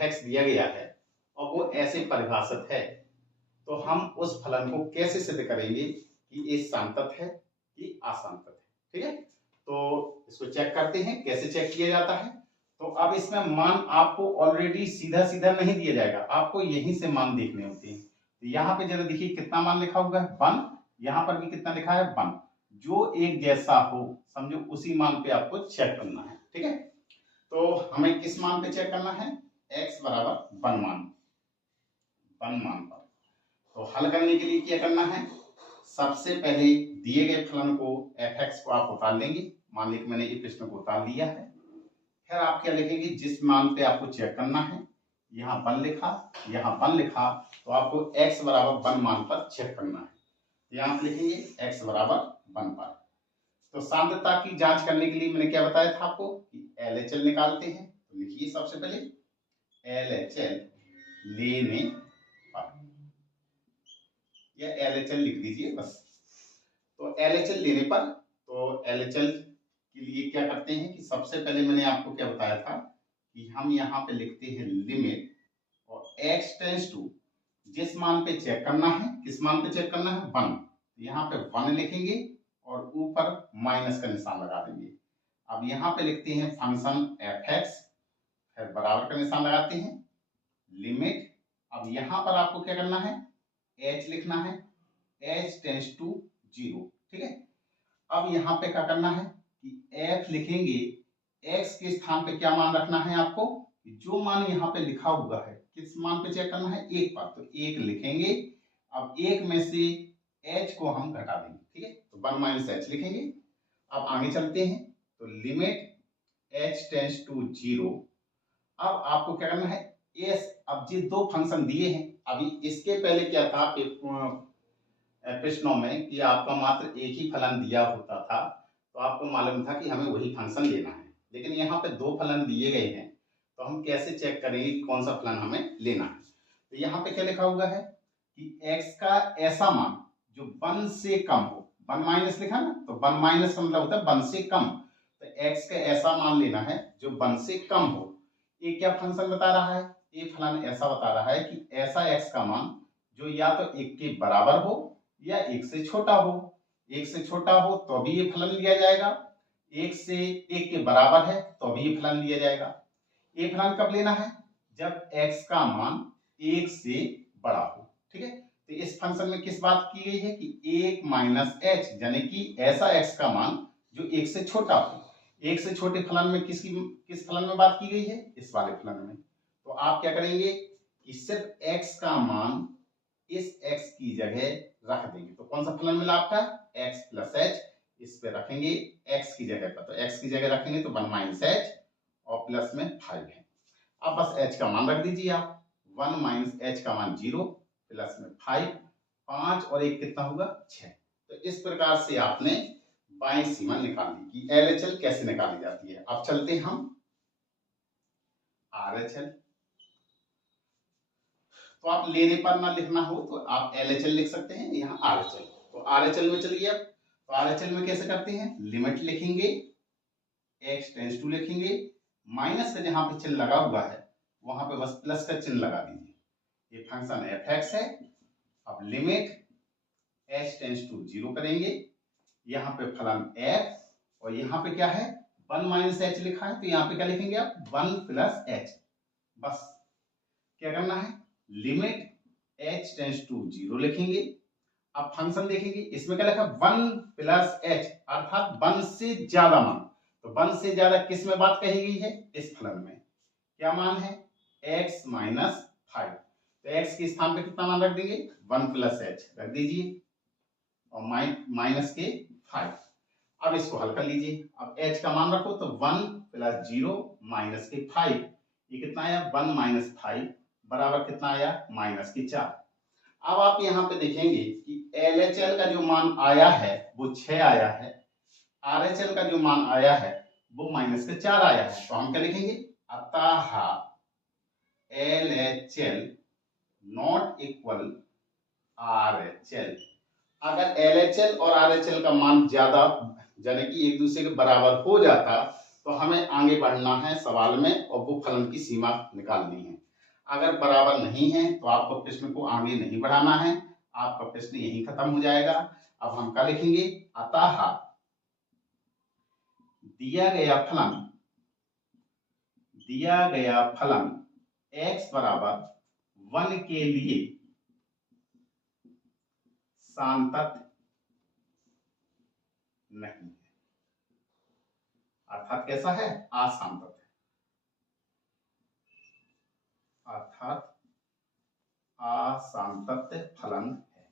f(x) दिया गया है और वो ऐसे परिभाषित है, तो हम उस फलन को कैसे सिद्ध करेंगे कि ये संतत है कि असंतत है। ठीक है, तो इसको चेक करते हैं कैसे चेक किया जाता है। तो अब इसमें मान आपको ऑलरेडी सीधा सीधा नहीं दिया जाएगा, आपको यहीं से मान देखने होते हैं। तो यहाँ पे जरा देखिए कितना मान लिखा हुआ है 1, यहाँ पर भी कितना लिखा है 1, जो एक जैसा हो समझो उसी मान पे आपको चेक करना है। ठीक है, तो हमें किस मान पे चेक करना है, x बराबर 1 मान पर। तो हल करने के लिए क्या करना है, सबसे पहले दिए गए फलन को f(x) को आप उतार लेंगे। मान लीजिए मैंने ये प्रश्न को उतार लिया है। फिर आप क्या लिखेंगे, जिस मान पे आपको चेक करना है, यहाँ 1 लिखा, यहाँ 1 लिखा, तो आपको x बराबर 1 मान पर चेक करना है। यहाँ पे लिखेंगे x बराबर 1 पर। तो सांद्रता की जांच करने के लिए मैंने क्या बताया था आपको कि LHL निकालते हैं। तो लिखिए सबसे पहले LHL लेने पर, या LHL लिख दीजिए बस। तो LHL लेने पर, तो LHL के लिए क्या करते हैं कि सबसे पहले मैंने आपको क्या बताया था कि हम यहाँ पे लिखते हैं लिमिट, और x टेंड्स टू जिस मान पे चेक करना है, किस मान पे चेक करना है 1, यहाँ पे 1 लिखेंगे और ऊपर माइनस का निशान लगा देंगे। अब यहाँ पे लिखते हैं फंक्शन f(x), फिर बराबर का निशान लगाते हैं लिमिट। अब यहाँ पर आपको क्या करना है, h लिखना है, h टेंड्स टू 0। ठीक है, अब यहाँ पे क्या करना है कि f लिखेंगे, x के स्थान पे क्या मान रखना है आपको, जो मान यहाँ पे लिखा हुआ है किस मान पे चेक करना है 1 पर, तो 1 लिखेंगे। अब 1 में से h को हम घटा देंगे। ठीक है, तो 1 माइनस h लिखेंगे। अब आगे चलते हैं, तो लिमिट h टेंड्स टू 0। अब आपको क्या करना है s, अब ये दो फंक्शन दिए हैं, अभी इसके पहले क्या था प्रश्नों में कि आपका मात्र एक ही फलन दिया होता था, तो आपको मालूम था कि हमें वही फंक्शन लेना है। लेकिन यहाँ पे दो फलन दिए गए हैं, तो हम कैसे चेक करेंगे कौन सा फलन हमें लेना है। तो यहाँ पे क्या लिखा हुआ है कि x का ऐसा मान जो 1 से कम हो, 1 माइनस लिखा ना, तो 1 माइनस का मतलब होता है 1 से कम। तो x का ऐसा मान लेना है जो 1 से कम हो। ये क्या फंक्शन बता रहा है, ये फलन ऐसा बता रहा है कि ऐसा x का मान जो या तो 1 के बराबर हो या 1 से छोटा हो। 1 से छोटा हो तो भी ये फलन लिया जाएगा, 1 से 1 के बराबर है तो भी ये फलन लिया जाएगा। ये फलन कब लेना है, जब x का मान 1 से बड़ा हो। ठीक है, तो इस फंक्शन में किस बात की गई है कि 1 माइनस h, यानी कि ऐसा x का मान जो 1 से छोटा हो। 1 से छोटे फलन में किस फलन में बात की गई है, इस वाले फलन में। तो आप क्या करेंगे कि सिर्फ x का मान इस x की जगह रख देंगे। तो कौन सा फलन मिला आपका, x प्लस h, इस पे रखेंगे x की जगह पर, तो x की जगह रखेंगे तो 1 माइनस h और प्लस में 5 है। अब बस h का मान रख दीजिए आप, 1 माइनस h का मान 0 प्लस में 5, 5 और 1 कितना होगा 6। तो इस प्रकार से आपने बाएं सीमा निकाल ली कि LHL कैसे निकाली जाती है। अब चलते हैं हम RHL। तो आप लेने पर ना लिखना हो तो आप LHL लिख सकते हैं, यहाँ RHL। तो RHL में चलिए, अब तो RHL में कैसे करते हैं, लिमिट लिखेंगे, x टेंड्स टू लिखेंगे, माइनस का जहां पे चिन्ह लगा हुआ है वहां पे बस प्लस का चिन्ह लगा दीजिए। ये फंक्शन f(x) है। अब लिमिट h टेंड्स टू 0 करेंगे, यहाँ पे फलन f, और यहाँ पे क्या है 1 माइनस h लिखा है, तो यहाँ पे क्या लिखेंगे आप 1 प्लस h। बस क्या करना है, लिमिट h टेंड्स टू 0 लिखेंगे। अब फंक्शन देखेंगे, इसमें क्या लिखा 1 प्लस h, अर्थात 1 से ज्यादा मान। तो 1 से ज्यादा किस में बात कही गई है, इस फलन में। क्या मान है x माइनस 5, तो x के स्थान पे कितना मान रख देंगे 1 प्लस h रख दीजिए, और माइनस के 5। अब इसको हल कर लीजिए। अब h का मान रखो तो 1 प्लस 0 माइनस के 5, ये कितना आया 1 माइनस 5 बराबर कितना आया माइनस के 4। अब आप यहाँ पे देखेंगे कि LHL का जो मान आया है वो 6 आया है, RHL का जो मान आया है वो माइनस के 4 आया है। तो हम क्या लिखेंगे, अतः LHL नॉट इक्वल RHL। अगर LHL और RHL का मान ज्यादा यानी कि एक दूसरे के बराबर हो जाता तो हमें आगे बढ़ना है सवाल में और वो फलन की सीमा निकालनी है। अगर बराबर नहीं है तो आपको प्रश्न को आगे नहीं बढ़ाना है, आपका प्रश्न यहीं खत्म हो जाएगा। अब हम क्या लिखेंगे, अतः दिया गया फलन x बराबर 1 के लिए सांतत नहीं है, अर्थात कैसा है, असांतत है, अर्थात असांतत फलन है।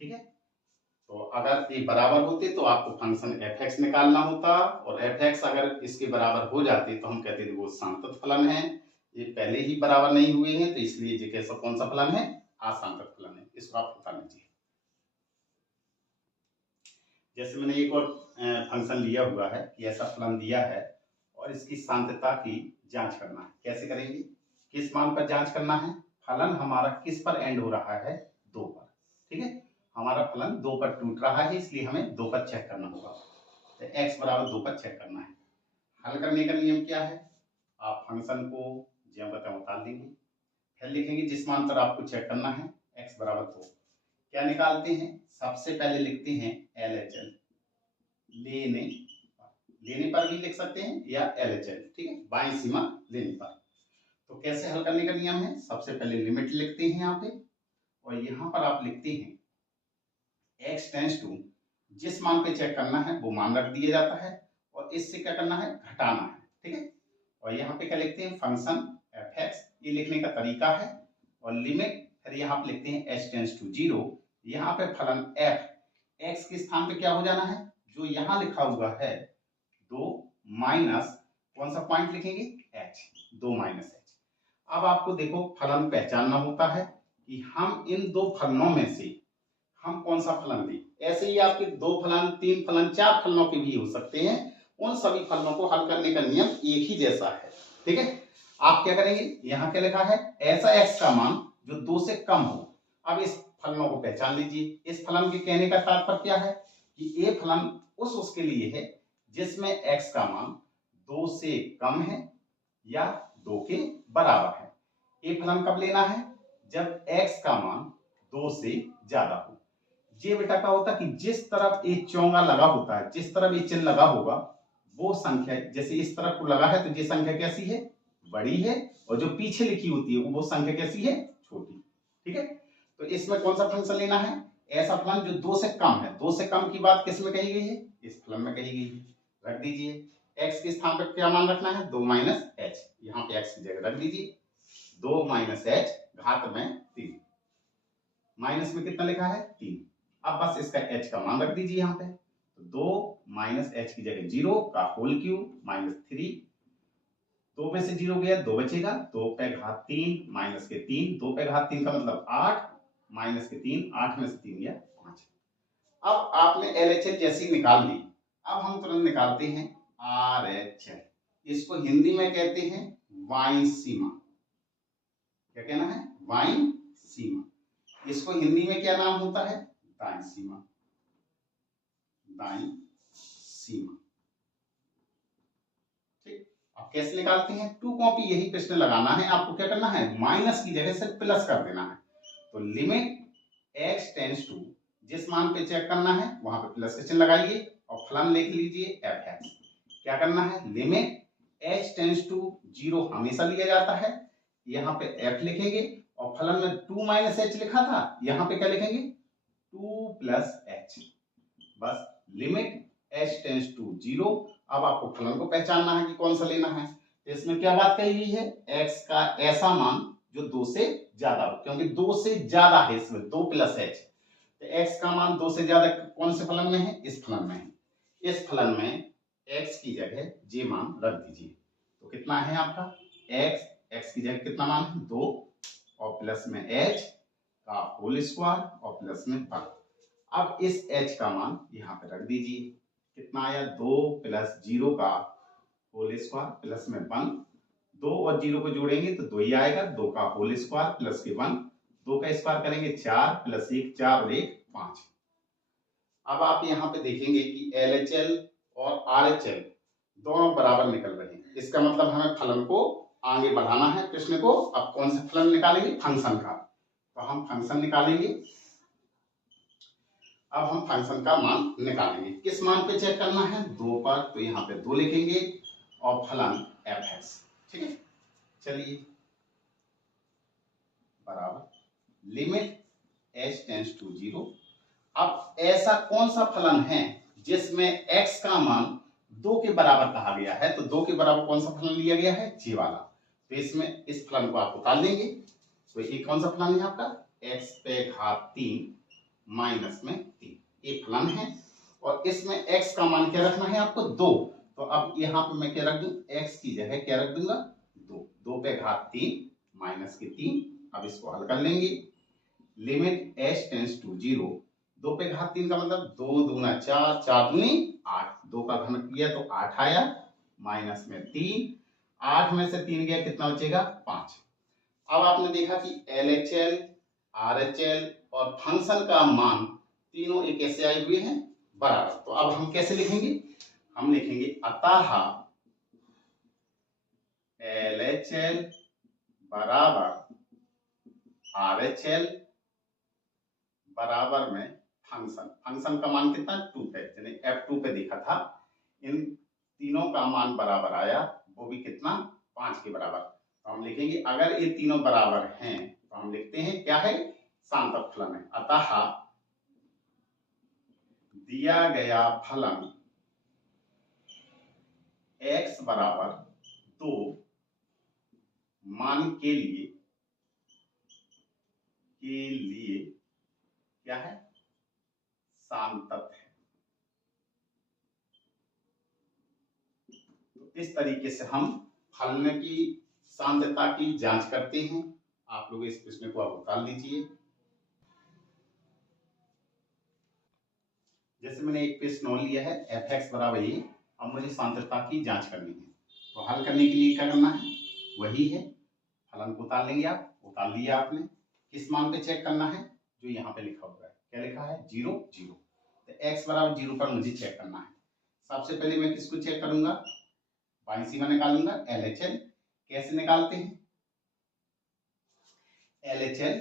ठीक है, तो अगर ये बराबर होते तो आपको फंक्शन f(x) निकालना होता, और f(x) अगर इसके बराबर हो जाते तो हम कहते थे वो सांतत फलन है। ये पहले ही बराबर नहीं हुए हैं तो इसलिए ये कैसा कौन सा फलन है, असांतत फलन है। इसको आप बता लीजिए। जैसे मैंने एक और फंक्शन लिया हुआ है कि ऐसा फलन दिया है और इसकी सांतता की जांच करना है। कैसे करेंगे, किस मान पर जांच करना है, फलन हमारा किस पर एंड हो रहा है, 2 पर। ठीक है, हमारा फलन 2 पर टूट रहा है, इसलिए हमें 2 पर चेक करना होगा। तो x बराबर 2 पर चेक करना है। हल करने का नियम क्या है, आप फंक्शन को जो बताऊं उतार देंगे, फिर लिखेंगे जिस मान पर आपको चेक करना है x बराबर 2। क्या निकालते हैं, सबसे पहले लिखते हैं LHL, लेने पर भी लिख सकते हैं या LHL। ठीक है, बाईं सीमा लेने पर। तो कैसे हल करने का नियम है, सबसे पहले लिमिट लिखते हैं यहाँ पे, और यहाँ पर आप लिखते हैं x टेंड्स टू, जिस मान पे चेक करना है वो मान रख दिया जाता है, और इससे क्या करना है, घटाना है। ठीक है, और यहाँ पे क्या लिखते हैं, फंक्शन f(x), ये लिखने का तरीका है, और लिमिट फिर यहाँ पे लिखते हैं h टेंड्स टू 0। यहाँ पे फलन f x के स्थान पे क्या हो जाना है, जो यहाँ लिखा हुआ है 2 माइनस कौन सा पॉइंट लिखेंगे, h, 2 माइनस h। अब आपको देखो फलन पहचानना होता है कि हम इन 2 फलनों में से हम कौन सा फलन दें। ऐसे ही आपके 2 फलन, 3 फलन, 4 फलनों के भी हो सकते हैं। उन सभी फलनों को हल करने का नियम एक ही जैसा है। ठीक है, आप क्या करेंगे, यहाँ क्या लिखा है, ऐसा x का मान जो 2 से कम हो। अब इस फलनों को पहचान लीजिए। इस फलन के कहने का तात्पर्य क्या है कि ये फलन उसके लिए है जिसमें x का मान 2 से कम है या 2 के बराबर है। ये फलन कब लेना है, जब x का मान 2 से ज्यादा हो। ये बेटा क्या होता है कि जिस तरफ ये चौंगा लगा होता है, जिस तरफ ये चिन्ह लगा होगा, वो संख्या, जैसे इस तरफ को लगा है तो ये संख्या कैसी है, बड़ी है, और जो पीछे लिखी होती है वो संख्या कैसी है, छोटी। ठीक है, तो इसमें कौन सा फंक्शन लेना है, ऐसा फलन जो 2 से कम है। 2 से कम की बात किस में कही गई है, इस फलन में कही गई है। रख दीजिए, x के स्थान पर क्या मान रखना है, 2 माइनस h, यहाँ पे x की जगह रख दीजिए 2 माइनस h घात में 3, माइनस में कितना लिखा है, 3। अब बस इसका h का मान रख दीजिए यहाँ पे, तो 2 माइनस h की जगह 0 का होल क्यूब माइनस 3, 2 में से 0 गया 2 बचेगा, 2 पे घात 3 माइनस के 3, 2 पे घात 3 का मतलब 8 माइनस के 3, 8 में से 3 गया 5। अब आपने LHL जैसी निकाल ली। अब हम तुरंत निकालते हैं RHL। इसको हिंदी में कहते हैं वाइन सीमा। क्या कहना है, वाइन सीमा। इसको हिंदी में क्या नाम होता है, दाईं सीमा, दाईं सीमा। ठीक, अब कैसे निकालते हैं, 2 कॉपी यही प्रश्न लगाना है। आपको क्या करना है, माइनस की जगह से प्लस कर देना है। तो लिमिट x टेंड्स टू, जिस मान पे चेक करना है वहां पे प्लस का चिन्ह लगाइए, और फलन लिख लीजिए f(x). क्या करना है, लिमिट h टेंड्स टू 0 हमेशा लिया जाता है, यहाँ पे f लिखेंगे, और फलन में 2 माइनस h लिखा था, यहाँ पे क्या लिखेंगे, 2 प्लस h। बस लिमिट h टेंड्स टू 0। अब आपको फलन को पहचानना है कि कौन सा लेना है। तो इसमें क्या बात कही गई है, x का ऐसा मान जो 2 से ज्यादा हो, क्योंकि 2 से ज्यादा है इसमें, 2 प्लस h। तो x का मान 2 से ज्यादा कौन से फलन में है, इस फलन में है। इस फलन में x की जगह j मान रख दीजिए। तो कितना है आपका, x की जगह कितना मान है, 2, और प्लस में h का होल स्क्वायर, और प्लस में 1। अब इस h का मान यहाँ पे रख दीजिए, कितना आया, 2 प्लस 0 का होल स्क्वायर प्लस में 1। 2 और 0 को जोड़ेंगे तो 2 ही आएगा, 2 का होल स्क्वायर प्लस के 1, 2 का स्क्वायर करेंगे 4 प्लस 1, 4 और 1 5। अब आप यहाँ पे देखेंगे कि LHL और RHL दोनों बराबर निकल रहे हैं। इसका मतलब हमें फलन को आगे बढ़ाना है प्रश्न को। अब कौन सा फलन निकालेंगे? फंक्शन का। तो हम फंक्शन निकालेंगे। अब हम फंक्शन का मान निकालेंगे। किस मान पे चेक करना है? 2 पर। तो यहाँ पे 2 लिखेंगे और फलन f(x), ठीक है। चलिए, बराबर लिमिट h टेंड्स टू 0। अब ऐसा कौन सा फलन है जिसमें x का मान 2 के बराबर कहा गया है? तो 2 के बराबर कौन सा फलन लिया गया है? g वाला। तो इसमें इस फलन को आप उतार लेंगे। तो ये कौन सा फलन है आपका? x पे घात 3 माइनस में 3, ये फलन है। और इसमें x का मान क्या रखना है आपको? 2। तो अब यहाँ पे मैं क्या रख दूं? x की जगह क्या रख दूंगा? 2। 2 पे घात 3 माइनस के 3। अब इसको हल कर लेंगे। Limit h tends to 0। 2 पे घात 3 का मतलब 2 दूना 4, 4 दूनी 8, 2 का घन किया तो 8 आया, माइनस में 3, 8 में से 3 गया, कितना बचेगा? 5। अब आपने देखा कि LHL, RHL और फंक्शन का मान तीनों एक कैसे आए हुए हैं? बराबर। तो अब हम कैसे लिखेंगे? हम लिखेंगे अतः LHL बराबर RHL बराबर में फंक्शन। फंक्शन का मान कितना? 2 पे, यानी F2 पे देखा था। इन तीनों का मान बराबर आया, वो भी कितना? 5 के बराबर। तो हम लिखेंगे अगर ये तीनों बराबर हैं तो हम लिखते हैं क्या है? सांतक फलन है। अतः दिया गया फलन x बराबर 2 मान के लिए क्या है? सांतक है। तो इस तरीके से हम फलन की सांतता की जांच करते हैं। आप लोग इस प्रश्न को आप उतार लीजिए। जैसे मैंने एक प्रश्न और लिया है f(x) बराबर ये। अब मुझे सांतता की जांच करनी है। तो हल करने के लिए क्या करना है? वही है, फलन को उतार लेंगे। आप उतार लिया आपने। किस मान पे चेक करना है? जो यहाँ पे लिखा हुआ है, क्या लिखा है? 0 0। तो x बराबर 0 पर मुझे चेक करना है। सबसे पहले मैं किसको चेक करूंगा? बाईं सीमा निकालूंगा, LHL। कैसे निकालते हैं? LHL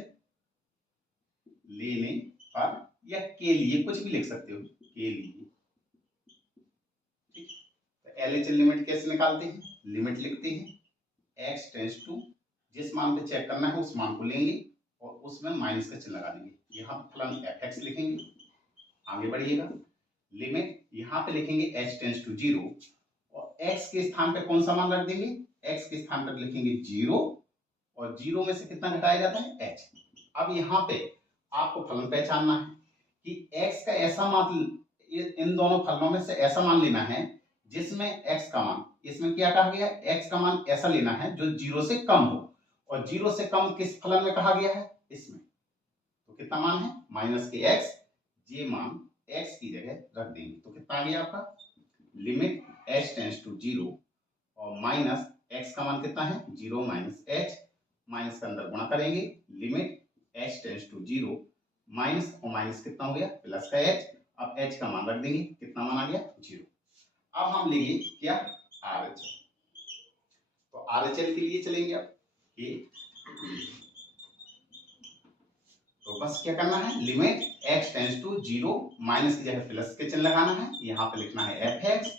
लेने पर या के लिए कुछ भी लिख सकते हो, के लिए, ठीक। तो LHL लिमिट कैसे निकालते हैं? लिमिट लिखते हैं x टेंड्स टू, जिस मान पे चेक करना है उस मान को लेंगे और उसमें माइनस का चिन्ह लगा देंगे। यहाँ फलन f(x) लिखेंगे। आगे बढ़िएगा। लिमिट यहाँ पे लिखेंगे h टेंड्स टू 0 और x के स्थान पे कौन सा मान रख देंगे? x के स्थान पर लिखेंगे 0 और 0 में से कितना घटाया जाता है? h। अब यहाँ पे आपको फलन पहचानना है कि x का ऐसा मान, इन दोनों फलनों में से ऐसा मान लेना है जिसमें x का मान, इसमें क्या कहा गया है? x का मान ऐसा लेना है जो 0 से कम हो। और 0 से कम किस फलन में कहा गया है? इसमें। तो कितना मान है? माइनस के x। ये मान x की जगह रख देंगे तो कितना आ गया आपका? लिमिट h टेंड्स टू 0 और माइनस x का मान कितना है? 0 माइनस h, माइनस के अंदर गुणा करेंगे। Limit h tends to 0, minus और माइनस कितना हो गया? प्लस का h। अब h का मान रख देंगे, कितना मान आ गया? 0। अब हम लेंगे क्या? RHL। तो RHL के लिए चलेंगे अब ये। तो बस क्या करना है? Limit x tends to 0, minus की जगह प्लस के चिन्ह लगाना है। यहाँ पे लिखना है f(x)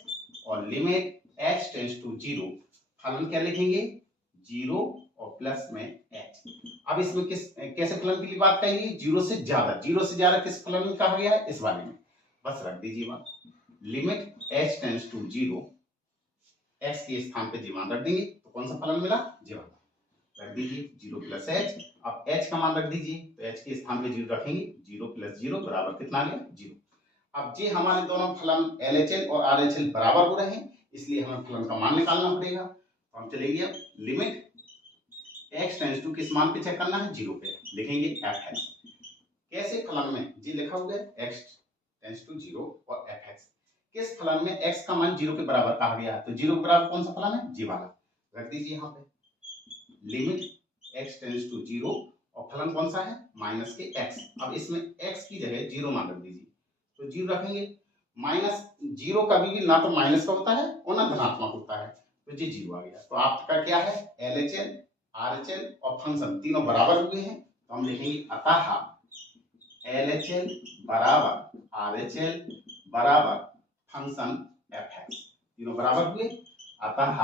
और लिमिट h टेंड्स टू 0, फलन क्या लिखेंगे? 0 और प्लस में h। अब इसमें कैसे फलन के लिए बात कहेंगे? 0 से ज्यादा। 0 से ज्यादा किस फलन में कहा गया है? इस वाले में। बस रख दीजिए बात। Limit h tends to 0, x के स्थान पे जी मान रख देंगे तो कौन सा फलन मिला? जी मान रख दीजिए 0 प्लस h। अब h का मान रख दीजिए तो h के स्थान पे 0 रखेंगे। 0 प्लस 0 बराबर कितना आ गया? 0। अब जी हमारे दोनों फलन LHL और RHL बराबर हो रहे हैं, इसलिए हमें फलन का मान निकालना पड़ेगा। तो हम चलेंगे अब लिमिट x टेंड्स टू किस मान पे चेक करना है? 0 पे लिखेंगे f(x). कैसे फलन में जी लिखा हुआ है x टेंड्स टू 0 और f(x). किस फलन में x का मान 0 के बराबर कहा गया है? तो 0 के बराबर कौन सा फलन है? जी वाला। रख दीजिए यहाँ पे लिमिट x टेंड्स टू 0 और फलन कौन सा है? माइनस के x। अब इसमें x की जगह 0 मान रख दीजिए तो 0 रखेंगे। माइनस 0 कभी भी ना तो माइनस का होता है और ना धनात्मक होता है। तो ये 0 आ गया। तो आपका क्या है, LHS RHS और फंक्शन तीनों बराबर हुए हैं, तो हम लिखेंगे अतः LHS बराबर RHS बराबर फंक्शन fx, तीनों बराबर हुए, अतः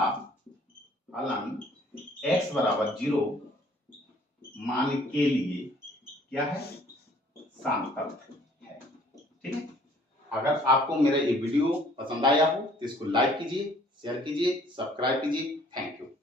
फलन x बराबर 0 मान के लिए क्या है, सामतर्थ है। ठीक है। अगर आपको मेरा ये वीडियो पसंद आया हो तो इसको लाइक कीजिए, शेयर कीजिए, सब्सक्राइब कीजिए